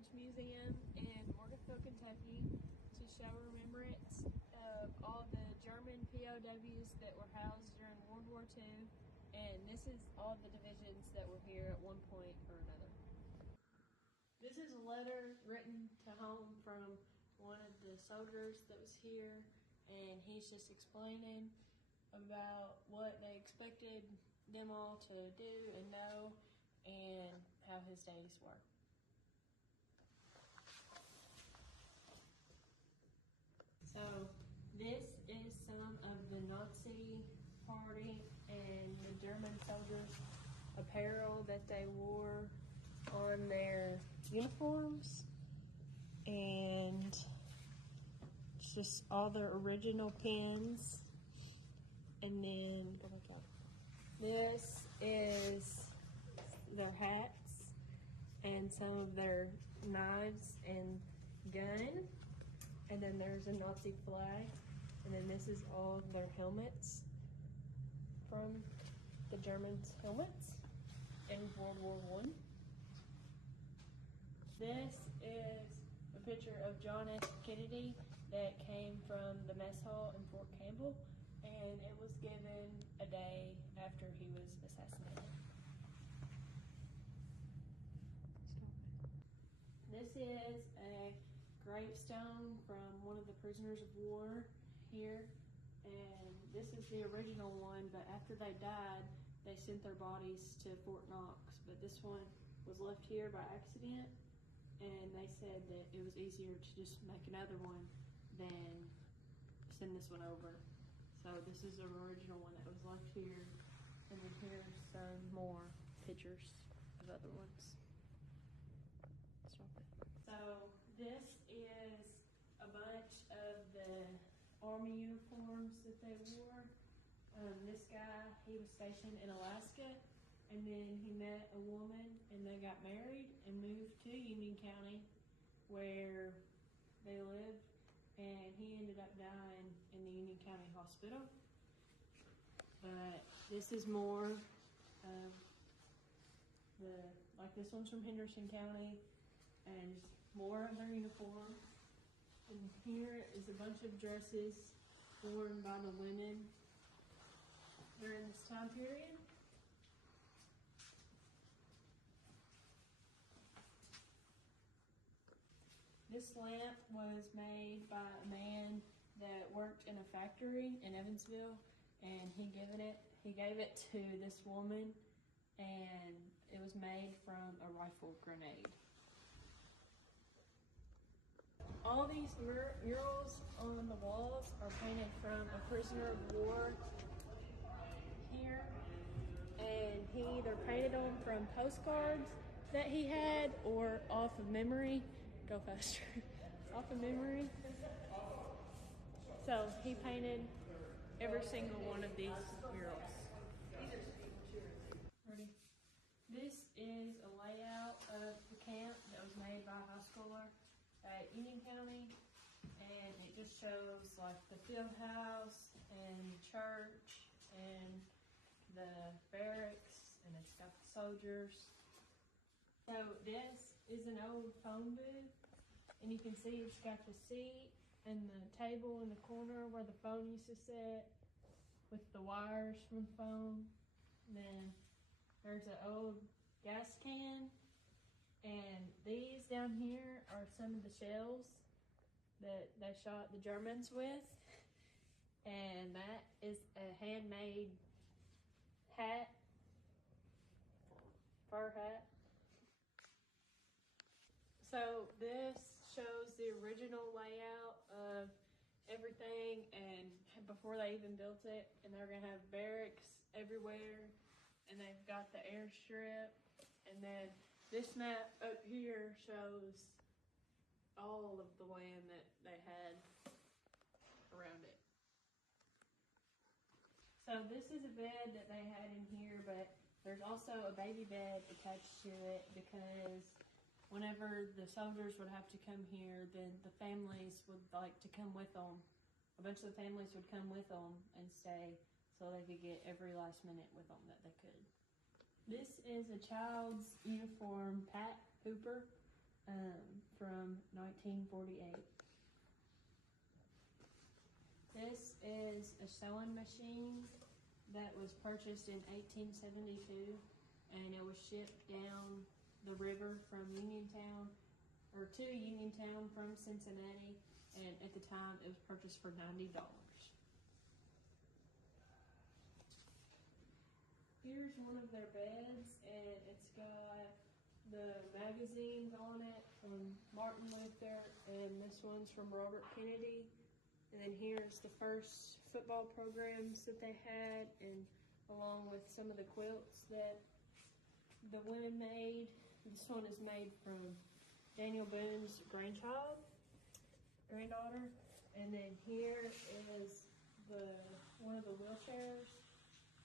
Breckinridge Museum in Morganville, Kentucky to show remembrance of all the German POWs that were housed during World War II, and this is all the divisions that were here at one point or another. This is a letter written to home from one of the soldiers that was here, and he's just explaining about what they expected them all to do and know and how his days were. So this is some of the Nazi party and the German soldiers' apparel that they wore on their uniforms, and it's just all their original pins. And then this is their hats and some of their knives and gun. And then there's a Nazi flag. And then this is all of their helmets from the Germans' helmets in World War I. This is a picture of John F. Kennedy that came from the mess hall in Fort Campbell, and it was given a day after he was assassinated. This is a gravestone from one of the prisoners of war here, and this is the original one, but after they died, they sent their bodies to Fort Knox, but this one was left here by accident, and they said that it was easier to just make another one than send this one over. So this is the original one that was left here, and then here's some more pictures of other ones. So this is a bunch of the Army uniforms that they wore. This guy, he was stationed in Alaska, and then he met a woman and they got married and moved to Union County where they lived, and he ended up dying in the Union County Hospital. But this is more like this one's from Henderson County, and just more of their uniform. And here is a bunch of dresses worn by the women during this time period. This lamp was made by a man that worked in a factory in Evansville, and he gave it to this woman, and it was made from a rifle grenade. All these murals on the walls are painted from a prisoner of war here, and he either painted them from postcards that he had or off of memory. Go faster. Off of memory. So he painted every single one of these murals. Ready? This is a layout of the camp that was made by a high schooler at Union County, and it just shows like the field house and the church and the barracks, and it's got the soldiers. So this is an old phone booth, and you can see it's got the seat and the table in the corner where the phone used to sit with the wires from the phone. And then there's an old gas can, and these down here are some of the shells that they shot the Germans with. And that is a handmade hat, fur hat. So this shows the original layout of everything, and before they even built it, and they're gonna have barracks everywhere, and they've got the airstrip, and then this map up here shows all of the land that they had around it. So this is a bed that they had in here, but there's also a baby bed attached to it, because whenever the soldiers would have to come here, then the families would like to come with them. A bunch of the families would come with them and stay so they could get every last minute with them that they could. This is a child's uniform, Pat Hooper, from 1948. This is a sewing machine that was purchased in 1872, and it was shipped down the river from Uniontown, or to Uniontown from Cincinnati, and at the time it was purchased for $90. Here's one of their beds, and it's got the magazines on it from Martin Luther, and this one's from Robert Kennedy. And then here's the first football programs that they had, and along with some of the quilts that the women made. This one is made from Daniel Boone's granddaughter. And then here is one of the wheelchairs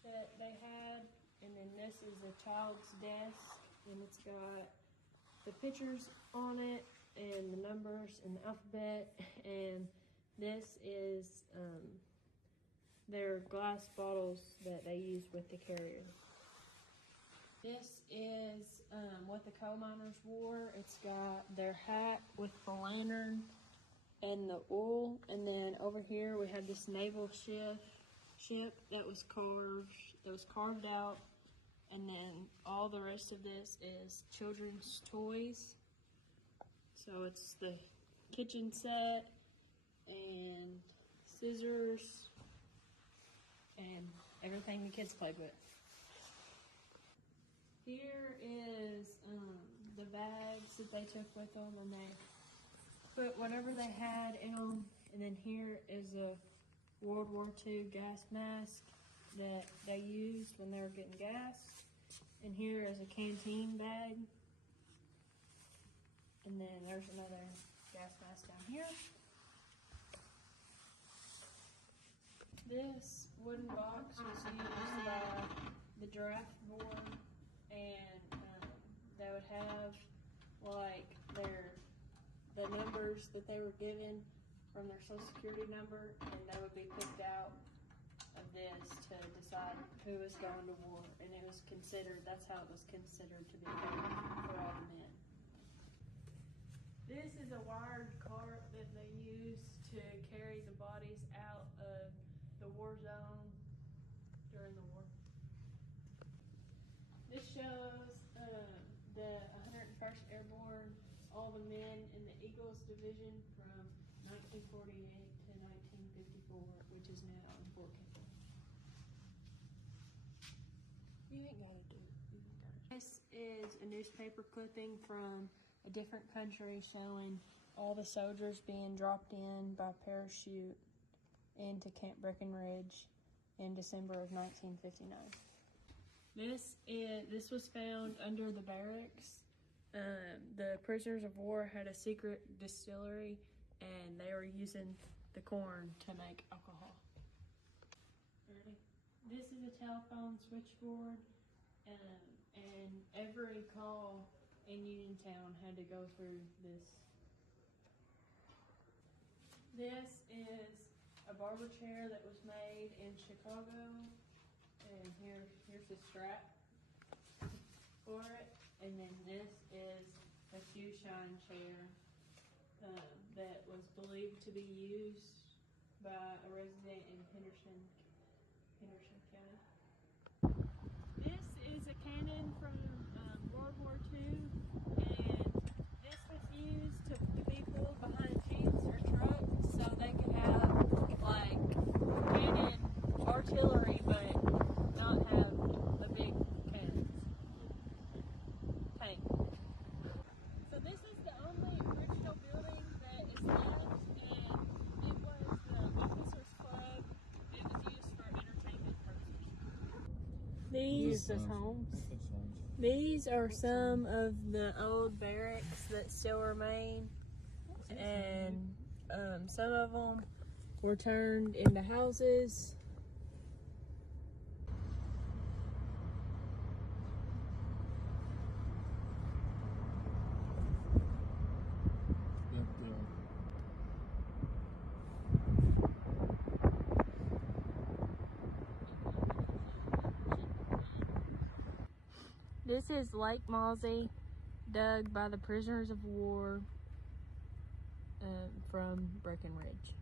that they had. And then this is a child's desk, and it's got the pictures on it and the numbers and the alphabet. And this is their glass bottles that they use with the carrier. This is what the coal miners wore. It's got their hat with the lantern and the oil. And then over here we have this naval ship that was carved out. And then all the rest of this is children's toys. So it's the kitchen set and scissors and everything the kids played with. Here is the bags that they took with them, and they put whatever they had in them. And then here is a World War II gas mask that they used when they were getting gas. And here is a canteen bag. And then there's another gas mask down here. This wooden box was used by the draft board, and they would have like the numbers that they were given from their social security number, and they would be picked out of this to decide who was going to war. And it was considered, that's how it was considered to be for all the men. This is a wired cart that they used to carry the bodies out of the war zone during the war. This shows the 101st Airborne, all the men in the Eagles Division from 1948 to 1954, which is now in Fort Campbell. You ain't gotta do it. This is a newspaper clipping from a different country showing all the soldiers being dropped in by parachute into Camp Breckinridge in December of 1959. This was found under the barracks. The prisoners of war had a secret distillery, and they were using the corn to make alcohol. Ready? This is a telephone switchboard, and every call in Uniontown had to go through this. This is a barber chair that was made in Chicago, and here's the strap for it. And then this is a shoe shine chair that was believed to be used by a resident in Henderson County. This is a cannon from World War II, and this was used to be pulled behind jeeps or trucks so they could have like cannon artillery, but not have the big cannons. Tank. So this is the only original building that is left, and it was the officers' club. It was used for entertainment purposes. These are some of the old barracks that still remain, and some of them were turned into houses. This is Lake Mosey dug by the prisoners of war from Breckinridge.